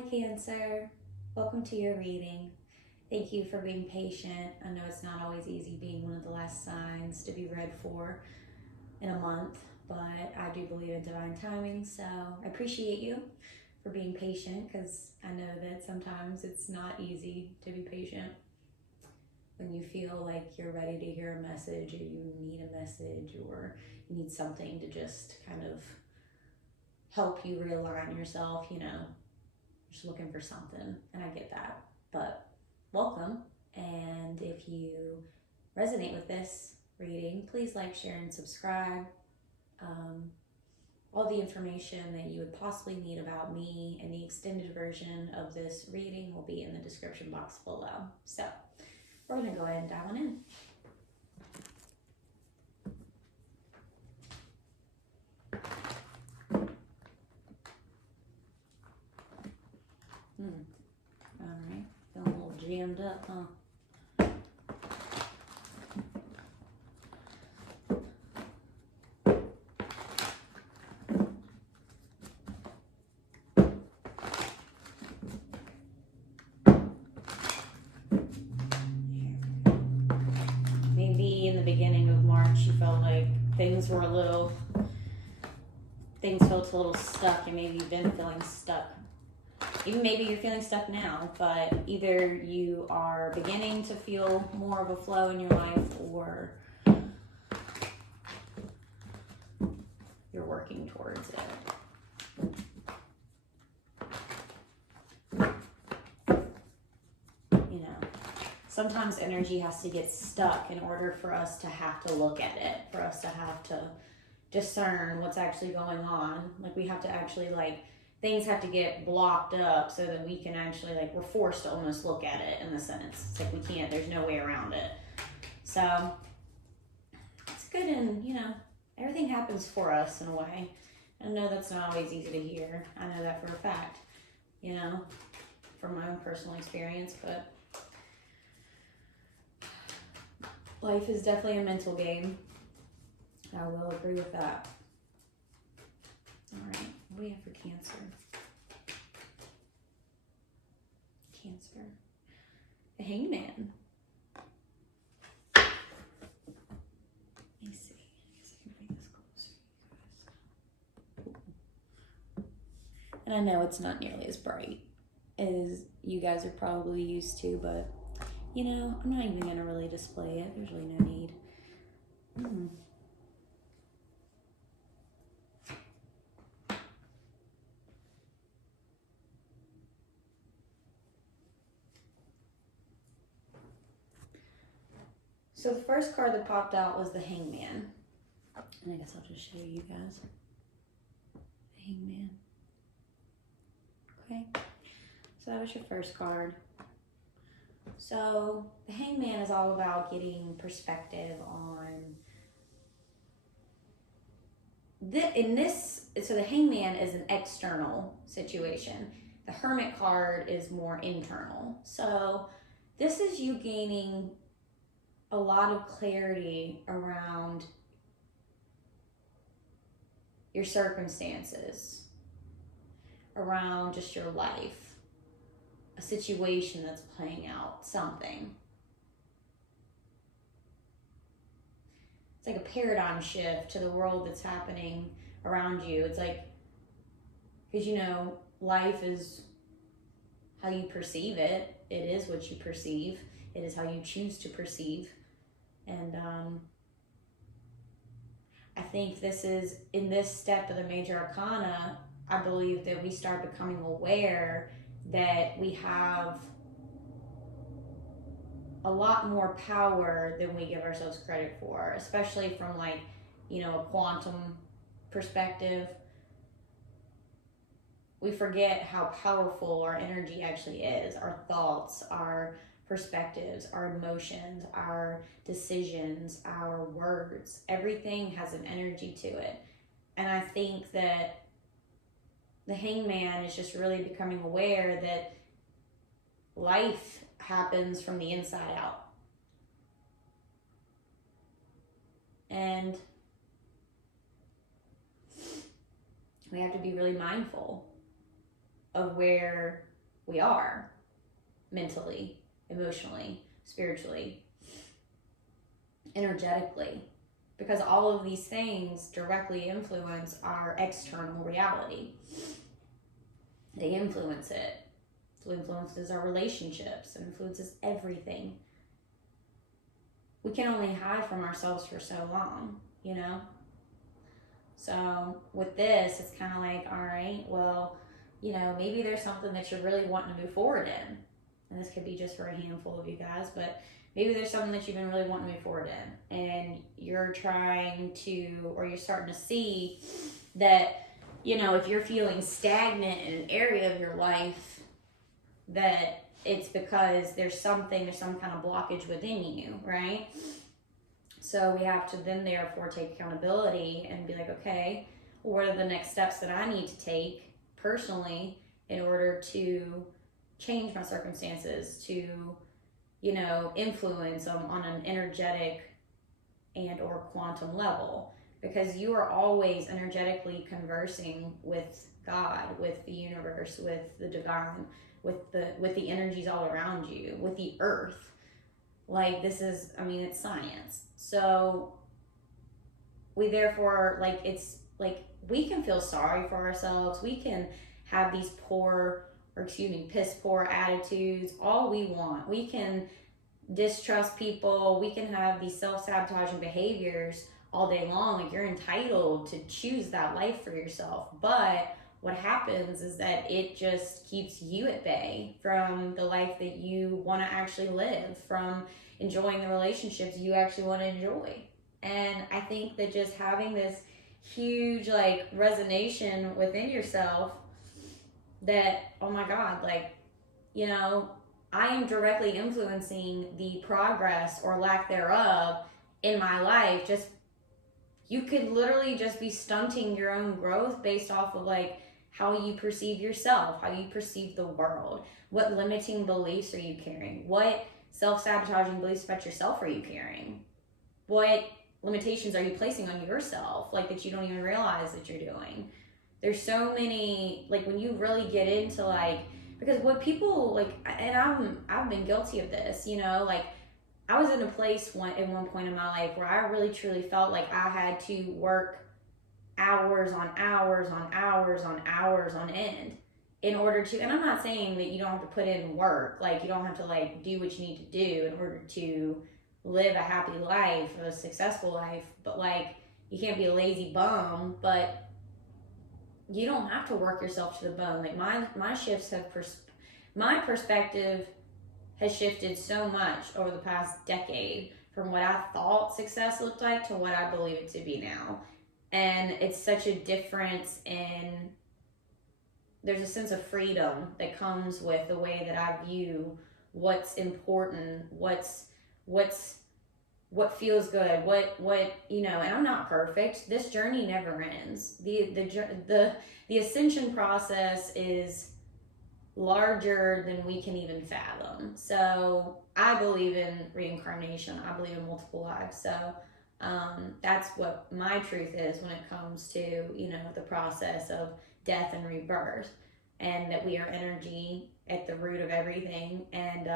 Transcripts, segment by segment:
Hi Cancer, welcome to your reading. Thank you for being patient. I know it's not always easy being one of the last signs to be read for in a month, but I do believe in divine timing, so I appreciate you for being patient because I know that sometimes it's not easy to be patient when you feel like you're ready to hear a message or you need a message or you need something to just kind of help you realign yourself, just looking for something, and I get that. But welcome, and if you resonate with this reading, please like, share, and subscribe. All the information that you would possibly need about me and the extended version of this reading will be in the description box below. So we're going to go ahead and dive on in. All right, feeling a little jammed up, huh? Maybe in the beginning of March you felt like things felt a little stuck, and maybe you've been feeling stuck. Even maybe you're feeling stuck now, but either you are beginning to feel more of a flow in your life or you're working towards it. Sometimes energy has to get stuck in order for us to have to look at it, for us to have to discern what's actually going on. Like we have to actually things have to get blocked up so that we can actually we're forced to almost look at it in the sense. It's like we can't, there's no way around it. So it's good, and everything happens for us in a way. I know that's not always easy to hear. I know that for a fact, from my own personal experience, but life is definitely a mental game. I will agree with that. All right, what do we have for Cancer? Cancer. The Hangman. Let me see. I guess I can bring this closer, you guys. And I know it's not nearly as bright as you guys are probably used to, but I'm not even going to really display it. There's really no need. So the first card that popped out was the Hangman. And I guess I'll just show you guys. The Hangman. Okay. So that was your first card. So the Hangman is all about getting perspective on so the Hangman is an external situation. The Hermit card is more internal. So this is you gaining a lot of clarity around your circumstances, around just your life, a situation that's playing out, something. It's like a paradigm shift to the world that's happening around you. It's like, because life is how you perceive it. It is what you perceive. It is how you choose to perceive. And I think this is, in this step of the Major Arcana, I believe that we start becoming aware that we have a lot more power than we give ourselves credit for, especially from a quantum perspective. We forget how powerful our energy actually is, our thoughts, our perspectives, our emotions, our decisions, our words. Everything has an energy to it. And I think that the Hangman is just really becoming aware that life happens from the inside out. And we have to be really mindful of where we are mentally, emotionally, spiritually, energetically, because all of these things directly influence our external reality. They influence it. It influences our relationships. It influences everything. We can only hide from ourselves for so long, you know? So with this, it's kind of like, all right, well, you know, maybe there's something that you're really wanting to move forward in. And this could be just for a handful of you guys, but maybe there's something that you've been really wanting to move forward in. And you're trying to, or you're starting to see that, you know, if you're feeling stagnant in an area of your life, that it's because there's some kind of blockage within you, right? So we have to then therefore take accountability and be like, okay, what are the next steps that I need to take personally in order to change my circumstances, to, you know, influence them on an energetic and or quantum level, because you are always energetically conversing with God, with the universe, with the divine, with the energies all around you, with the earth. Like, this is, I mean, it's science. So we therefore, like, it's like, we can feel sorry for ourselves. We can have these piss poor attitudes all we want. We can distrust people. We can have these self-sabotaging behaviors all day long. Like, you're entitled to choose that life for yourself. But what happens is that it just keeps you at bay from the life that you want to actually live, from enjoying the relationships you actually want to enjoy. And I think that just having this huge, like, resonation within yourself that, oh my God, like, you know, I am directly influencing the progress or lack thereof in my life. Just, you could literally just be stunting your own growth based off of, like, how you perceive yourself, how you perceive the world. What limiting beliefs are you carrying? What self-sabotaging beliefs about yourself are you carrying? What limitations are you placing on yourself, like, that you don't even realize that you're doing? There's so many, like, when you really get into, like, because what people, like, and I've been guilty of this, you know, like, I was in a place at one point in my life where I really truly felt like I had to work hours on hours on hours on hours on end in order to, and I'm not saying that you don't have to put in work, like, you don't have to, like, do what you need to do in order to live a happy life, a successful life, but, like, you can't be a lazy bum. But you don't have to work yourself to the bone. Like, my shifts have my perspective has shifted so much over the past decade from what I thought success looked like to what I believe it to be now. And it's such a difference in, there's a sense of freedom that comes with the way that I view what's important, what feels good, what you know. And I'm not perfect. This journey never ends. The ascension process is larger than we can even fathom. So I believe in reincarnation. I believe in multiple lives. So that's what my truth is when it comes to, you know, the process of death and rebirth, and that we are energy at the root of everything. And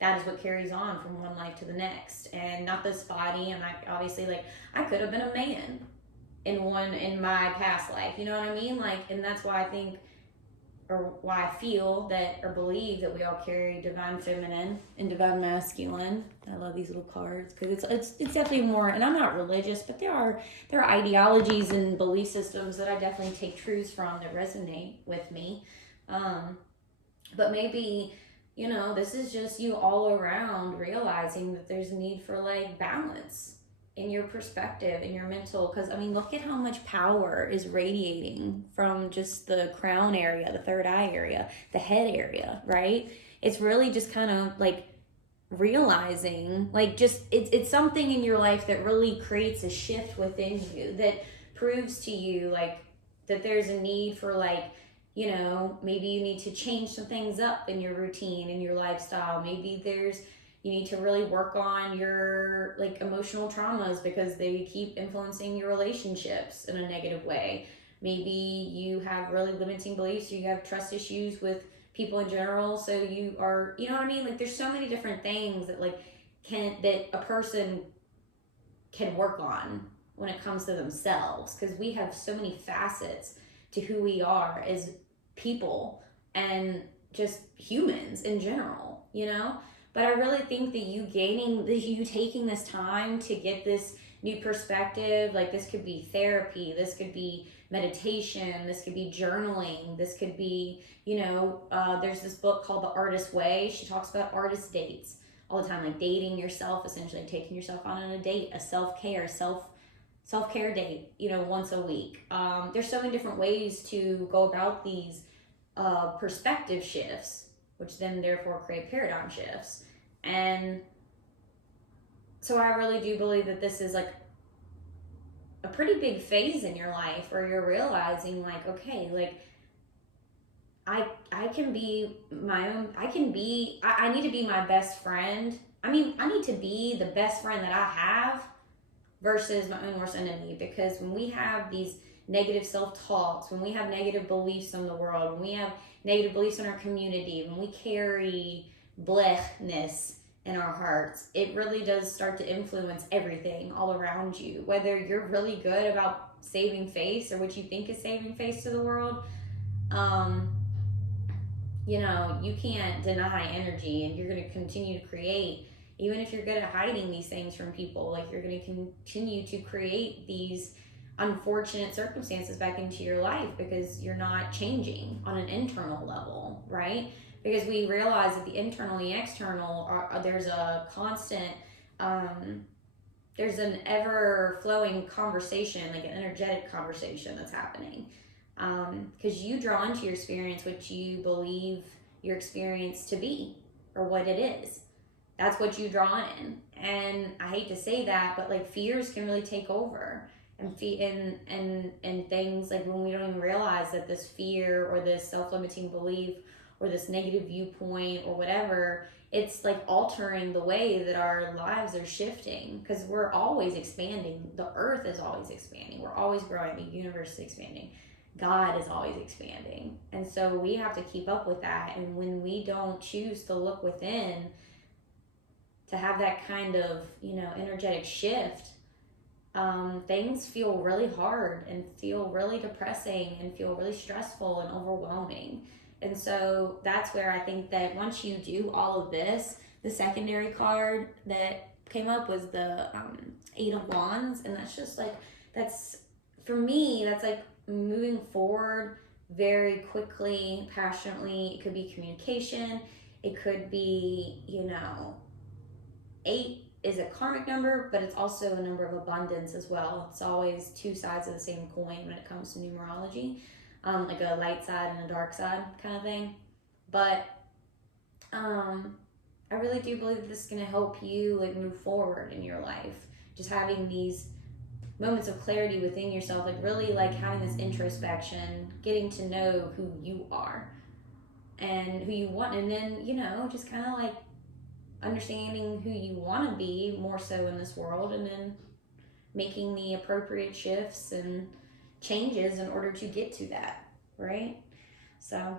that is what carries on from one life to the next, and not this body. And I obviously, like, I could have been a man in my past life, you know what I mean? Like, and that's why I think, or why I feel that, or believe that we all carry divine feminine and divine masculine. I love these little cards because it's definitely more, and I'm not religious, but there are ideologies and belief systems that I definitely take truths from that resonate with me. But maybe, you know, this is just you all around realizing that there's a need for, like, balance in your perspective, in your mental. Because, I mean, look at how much power is radiating from just the crown area, the third eye area, the head area, right? It's really just kind of like realizing, like, just it's something in your life that really creates a shift within you, that proves to you, like, that there's a need for, like, you know, maybe you need to change some things up in your routine, in your lifestyle. Maybe you need to really work on your, like, emotional traumas because they keep influencing your relationships in a negative way. Maybe you have really limiting beliefs, or you have trust issues with people in general. So you are, you know what I mean? Like there's so many different things that like that a person can work on when it comes to themselves, because we have so many facets to who we are as people and just humans in general, you know? But I really think that you taking this time to get this new perspective, like this could be therapy, this could be meditation, this could be journaling, this could be, there's this book called The Artist's Way. She talks about artist dates all the time, like dating yourself, essentially taking yourself on a date, a self-care date, once a week. There's so many different ways to go about these perspective shifts, which then therefore create paradigm shifts. And so I really do believe that this is like a pretty big phase in your life where you're realizing like, okay, like I can be my own, I need to be my best friend. I need to be the best friend that I have versus my own worst enemy. Because when we have these negative self-talks, when we have negative beliefs in the world, when we have negative beliefs in our community, when we carry blehness in our hearts, it really does start to influence everything all around you. Whether you're really good about saving face or what you think is saving face to the world, you can't deny energy, and you're going to continue to create. Even if you're good at hiding these things from people, like you're going to continue to create these unfortunate circumstances back into your life because you're not changing on an internal level, right? Because we realize that the internal and the external there's a constant, there's an ever-flowing conversation, like an energetic conversation that's happening. Because you draw into your experience what you believe your experience to be or what it is. That's what you draw in. And I hate to say that, but like fears can really take over. And things like when we don't even realize that this fear or this self-limiting belief or this negative viewpoint or whatever, it's like altering the way that our lives are shifting, because we're always expanding. The earth is always expanding. We're always growing. The universe is expanding. God is always expanding. And so we have to keep up with that. And when we don't choose to look within to have that kind of, energetic shift, things feel really hard and feel really depressing and feel really stressful and overwhelming. And so that's where I think that once you do all of this, the secondary card that came up was the 8 of Wands. And that's just like, for me, that's like moving forward very quickly, passionately. It could be communication. It could be, 8 is a karmic number, but it's also a number of abundance as well. It's always two sides of the same coin when it comes to numerology, like a light side and a dark side kind of thing. But I really do believe that this is going to help you like move forward in your life. Just having these moments of clarity within yourself, like really like having this introspection, getting to know who you are and who you want, and then, just kind of like understanding who you want to be more so in this world, and then making the appropriate shifts and changes in order to get to that, right? So,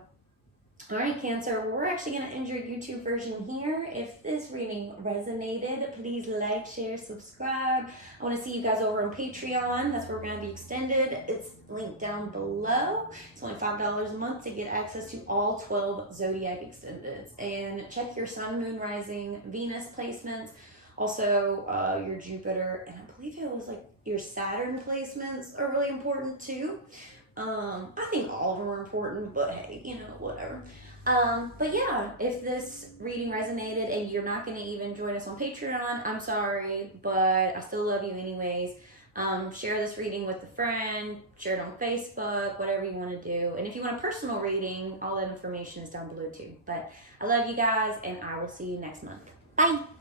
all right, Cancer, we're actually going to end your YouTube version here. If this reading resonated, please like, share, subscribe. I want to see you guys over on Patreon. That's where we're going to be extended. It's linked down below. It's only $5 a month to get access to all 12 Zodiac extendeds. And check your Sun, Moon, Rising, Venus placements. Also, your Jupiter, and I believe it was like your Saturn placements are really important too. I think all of them are important, but hey, whatever. But yeah, if this reading resonated and you're not going to even join us on Patreon, I'm sorry, but I still love you anyways. Share this reading with a friend, share it on Facebook, whatever you want to do. And if you want a personal reading, all that information is down below too. But I love you guys, and I will see you next month. Bye!